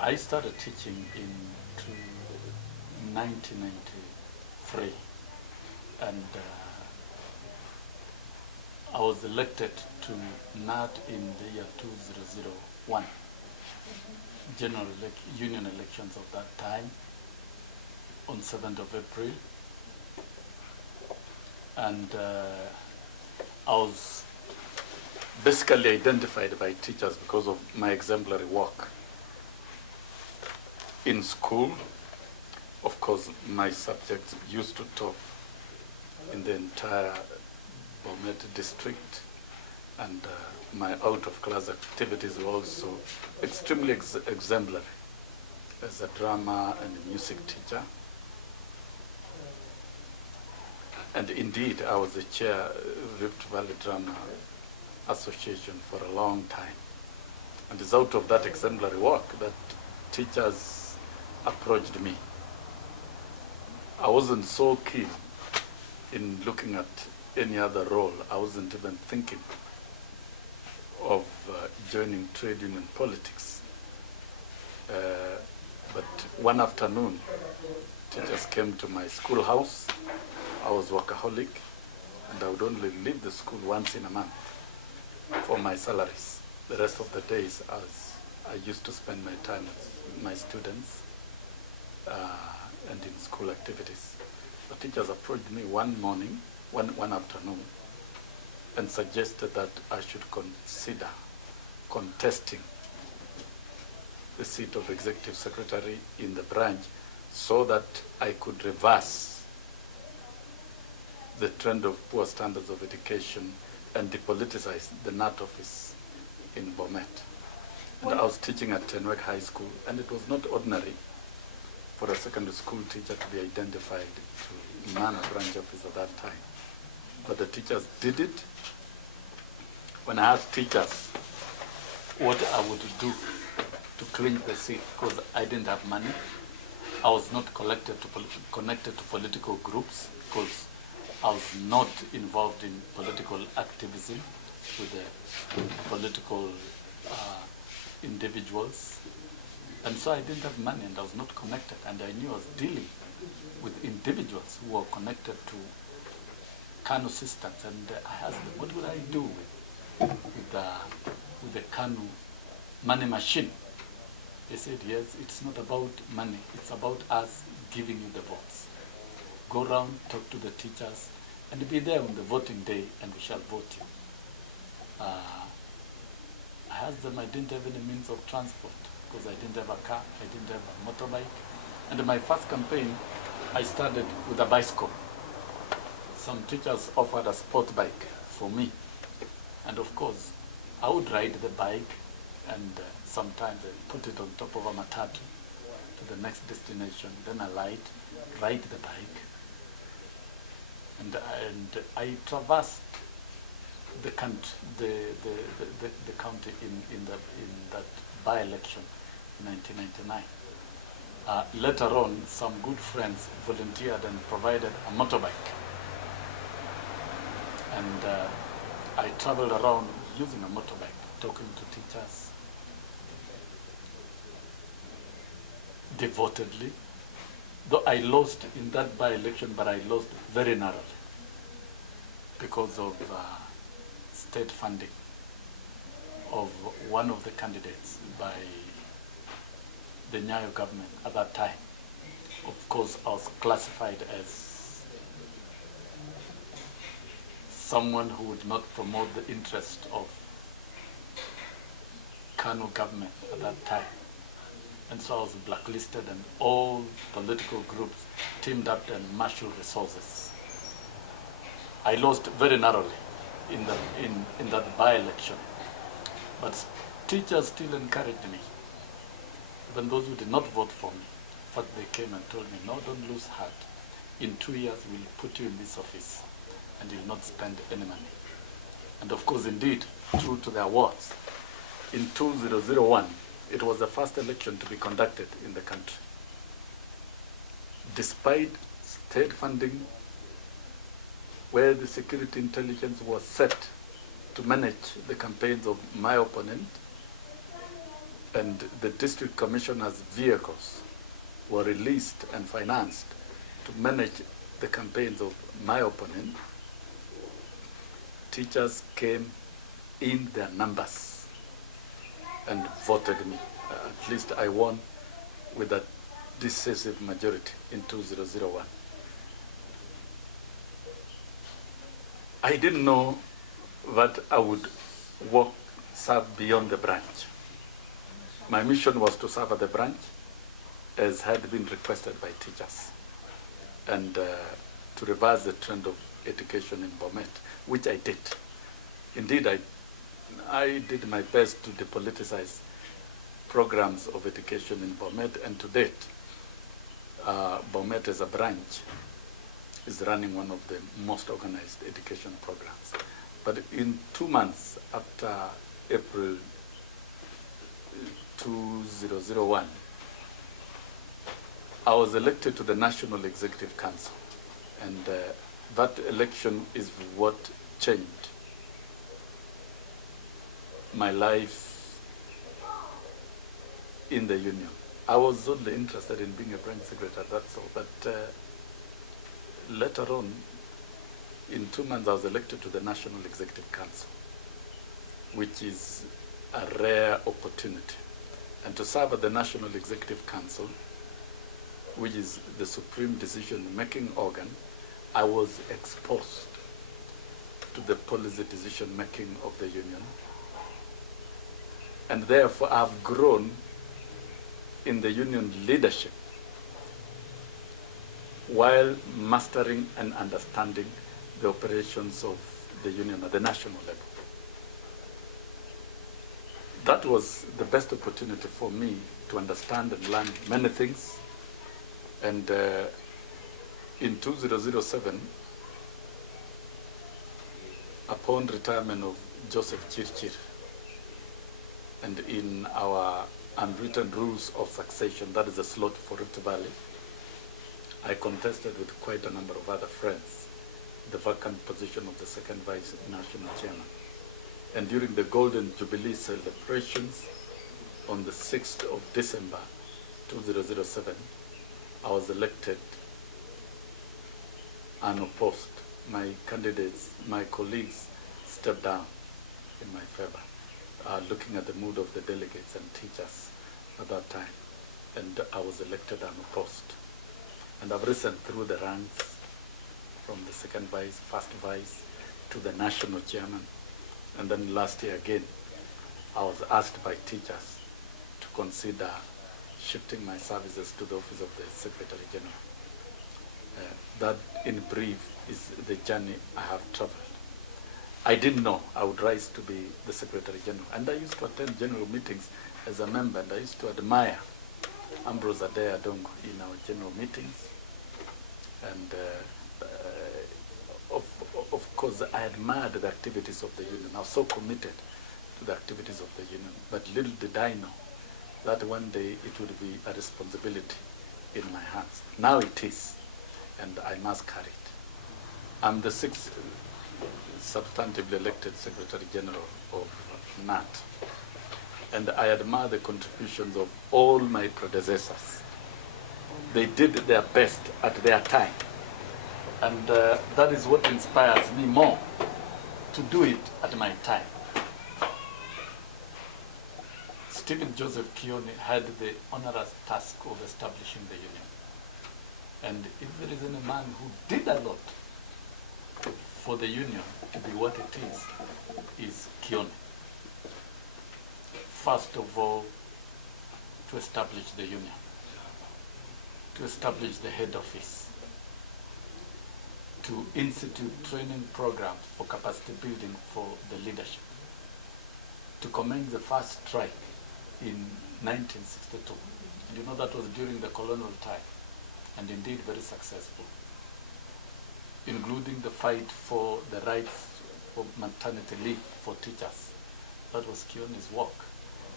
I started teaching in 1993, and I was elected to KNUT in the year 2001, union elections of that time, on 7th of April, and I was basically identified by teachers because of my exemplary work in school. Of course, my subjects used to top in the entire Bomet district, and my out-of-class activities were also extremely exemplary as a drama and a music teacher. And indeed, I was the chair of Rift Valley Drama Association for a long time. And it's out of that exemplary work that teachers approached me. I wasn't so keen in looking at any other role. I wasn't even thinking of joining trade union politics. But one afternoon, teachers came to my schoolhouse. I was workaholic, and I would only leave the school once in a month for my salaries. The rest of the days, I used to spend my time with my students and in school activities. The teachers approached me one morning, one afternoon, and suggested that I should consider contesting the seat of executive secretary in the branch so that I could reverse the trend of poor standards of education and depoliticize the KNUT office in Bomet. And I was teaching at Tenwek High School, and it was not ordinary for a secondary school teacher to be identified to man a branch office at that time. But the teachers did it. When I asked teachers what I would do to clinch the seat, because I didn't have money, I was not connected to political groups, because I was not involved in political activism with the political individuals. And so I didn't have money, and I was not connected. And I knew I was dealing with individuals who were connected to KNUT systems. And I asked them, what would I do with the KNUT money machine? They said, yes, it's not about money. It's about us giving you the votes. Go around, talk to the teachers, and be there on the voting day, and we shall vote you. I asked them, I didn't have any means of transport, because I didn't have a car, I didn't have a motorbike. And in my first campaign, I started with a bicycle. Some teachers offered a sport bike for me. And of course, I would ride the bike, and sometimes I put it on top of a matatu to the next destination. Then I ride the bike. And I traversed the country, the county in that by-election in 1999. Later on, some good friends volunteered and provided a motorbike. And I traveled around using a motorbike, talking to teachers devotedly. Though I lost in that by-election, but I lost very narrowly because of state funding of one of the candidates by the Nyayo government at that time. Of course, I was classified as someone who would not promote the interest of KNUT government at that time. And so I was blacklisted, and all political groups teamed up and marshaled resources. I lost very narrowly in that by-election. But teachers still encouraged me, even those who did not vote for me. In fact, they came and told me, no, don't lose heart. In 2 years, we'll put you in this office, and you'll not spend any money. And of course, indeed, true to their words, in 2001, it was the first election to be conducted in the country. Despite state funding, where the security intelligence was set to manage the campaigns of my opponent, and the district commissioners' vehicles were released and financed to manage the campaigns of my opponent, teachers came in their numbers and voted me. At least I won with a decisive majority in 2001. I didn't know that I would serve beyond the branch. My mission was to serve at the branch, as had been requested by teachers, and to reverse the trend of education in Bomet, which I did. Indeed, I did my best to depoliticize programs of education in Bomet, and to date, Bomet as a branch is running one of the most organized education programs. But in 2 months after April 2001, I was elected to the National Executive Council, and that election is what changed my life in the union. I was only interested in being a branch secretary, that's all. But later on, in 2 months, I was elected to the National Executive Council, which is a rare opportunity. And to serve at the National Executive Council, which is the supreme decision-making organ, I was exposed to the policy decision-making of the union. And therefore, I've grown in the union leadership while mastering and understanding the operations of the union at the national level. That was the best opportunity for me to understand and learn many things. And in 2007, upon retirement of Joseph Chirchir, and in our unwritten rules of succession, that is a slot for Rift Valley, I contested with quite a number of other friends the vacant position of the second vice national chairman. And during the Golden Jubilee celebrations on the 6th of December 2007, I was elected unopposed. My candidates, my colleagues stepped down in my favor, looking at the mood of the delegates and teachers at that time. And I was elected unopposed. And I've risen through the ranks from the second vice, first vice, to the national chairman. And then last year again, I was asked by teachers to consider shifting my services to the office of the Secretary General. That, in brief, is the journey I have traveled. I didn't know I would rise to be the Secretary General. And I used to attend general meetings as a member, and I used to admire Ambrose Ade Adongo in our general meetings. And of course, I admired the activities of the union. I was so committed to the activities of the union. But little did I know that one day it would be a responsibility in my hands. Now it is, and I must carry it. I'm the 6th substantively elected Secretary General of KNUT, and I admire the contributions of all my predecessors. They did their best at their time, and that is what inspires me more to do it at my time. Stephen Joseph Kioni had the onerous task of establishing the union. And if there is any man who did a lot for the union to be what it is Kioni. First of all, to establish the union, to establish the head office, to institute training programs for capacity building for the leadership, to commence the first strike in 1962. And you know that was during the colonial time, and indeed very successful, including the fight for the rights for maternity leave for teachers. That was Kioni's work.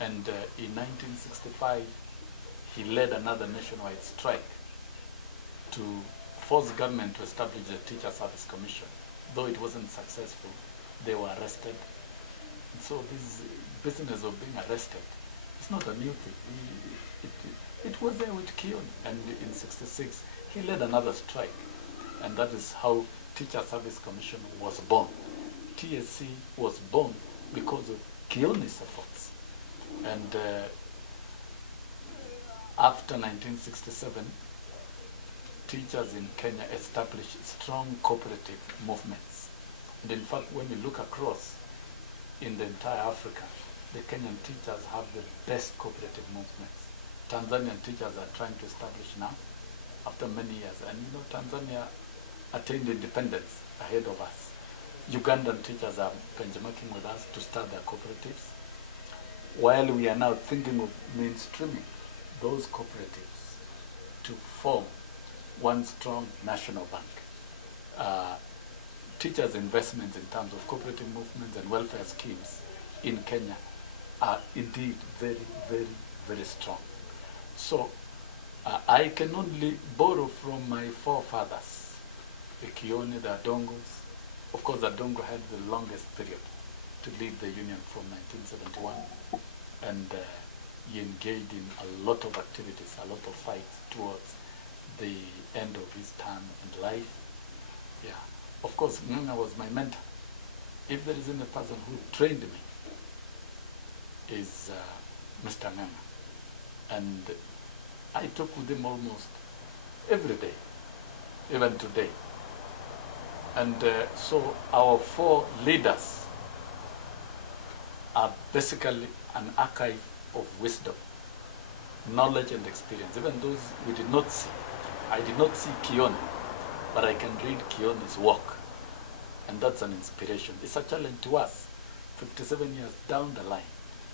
And in 1965, he led another nationwide strike to force government to establish the Teacher Service Commission. Though it wasn't successful, they were arrested. And so this business of being arrested It's not a new thing. It was there with Kion, and in '66 he led another strike, and that is how Teacher Service Commission was born. TSC was born because of Kion's efforts, and after 1967, teachers in Kenya established strong cooperative movements. And in fact, when you look across in the entire Africa, the Kenyan teachers have the best cooperative movements. Tanzanian teachers are trying to establish now, after many years. And you know, Tanzania attained independence ahead of us. Ugandan teachers are benchmarking with us to start their cooperatives, while we are now thinking of mainstreaming those cooperatives to form one strong national bank. Teachers' investments in terms of cooperative movements and welfare schemes in Kenya are indeed very, very, very strong. So I can only borrow from my forefathers, the Kioni, the Adongos. Of course, Adongo had the longest period to lead the union from 1971, and he engaged in a lot of activities, a lot of fights towards the end of his term in life. Yeah. Of course, Nganga was my mentor. If there isn't a person who trained me, is Mr. Nganga. And I talk with him almost every day, even today. And so our four leaders are basically an archive of wisdom, knowledge and experience, even those we did not see. I did not see Kioni, but I can read Kioni's work, and that's an inspiration. It's a challenge to us, 57 years down the line,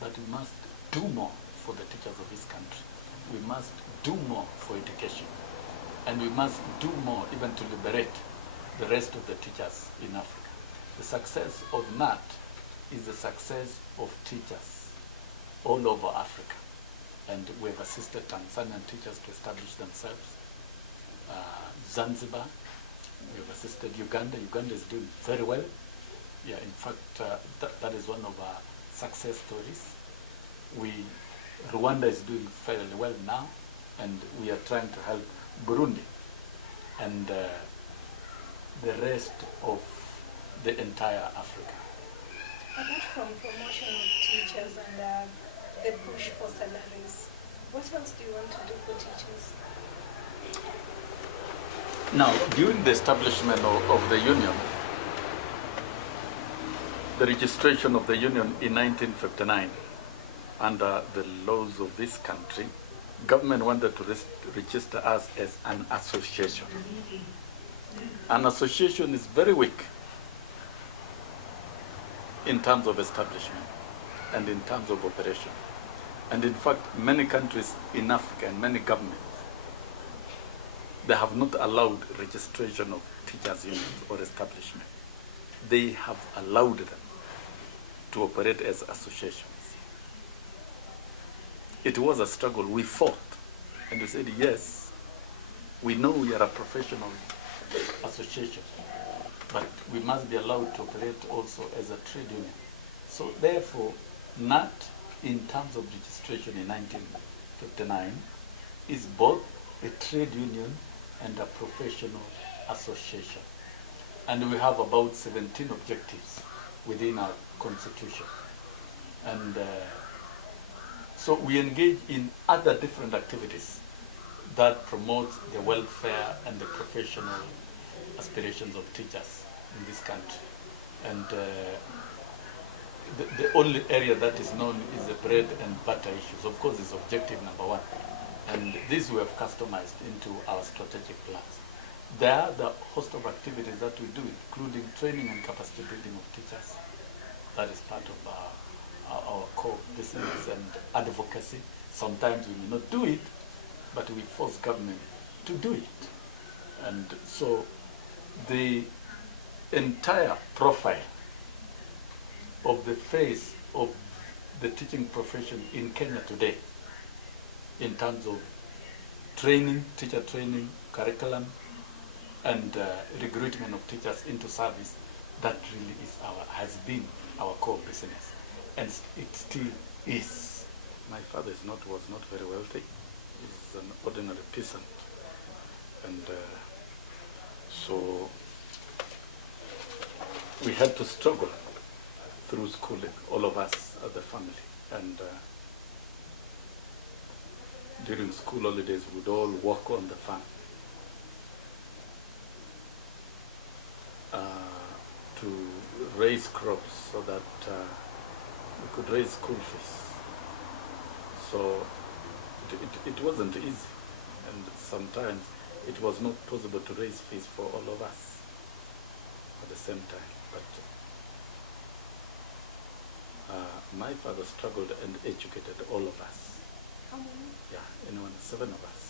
that we must do more for the teachers of this country. We must do more for education, and we must do more even to liberate the rest of the teachers in Africa. The success of KNUT is the success of teachers all over Africa, and we have assisted Tanzanian teachers to establish themselves. Zanzibar, we have assisted Uganda. Uganda is doing very well. Yeah, in fact, that is one of our success stories. Rwanda is doing fairly well now, and we are trying to help Burundi and the rest of the entire Africa. Apart from promotion of teachers and the push for salaries, what else do you want to do for teachers? Now, during the establishment of the union, the registration of the union in 1959, under the laws of this country, government wanted to register us as an association. An association is very weak in terms of establishment and in terms of operation. And in fact, many countries in Africa and many governments, they have not allowed registration of teachers' unions or establishment. They have allowed them to operate as associations. It was a struggle. We fought, and we said, yes, we know we are a professional association, but we must be allowed to operate also as a trade union. So therefore, KNUT, in terms of registration in 1959, is both a trade union and a professional association. And we have about 17 objectives within our constitution. And so we engage in other different activities that promote the welfare and the professional aspirations of teachers in this country. And the only area that is known is the bread and butter issues. Of course, it's objective number one. And this we have customized into our strategic plans. There are the host of activities that we do, including training and capacity building of teachers. That is part of our core business, and advocacy. Sometimes we may not do it, but we force government to do it. And so the entire profile of the face of the teaching profession in Kenya today, in terms of training, teacher training, curriculum, and recruitment of teachers into service, that really is has been our core business, and it still is. My father was not very wealthy. He's an ordinary peasant. And so we had to struggle through schooling, all of us as a family. And during school holidays, we'd all work on the farm to raise crops so that we could raise school fees. So it wasn't easy, and sometimes it was not possible to raise fees for all of us at the same time. But my father struggled and educated all of us. How many? Yeah, 7 of us.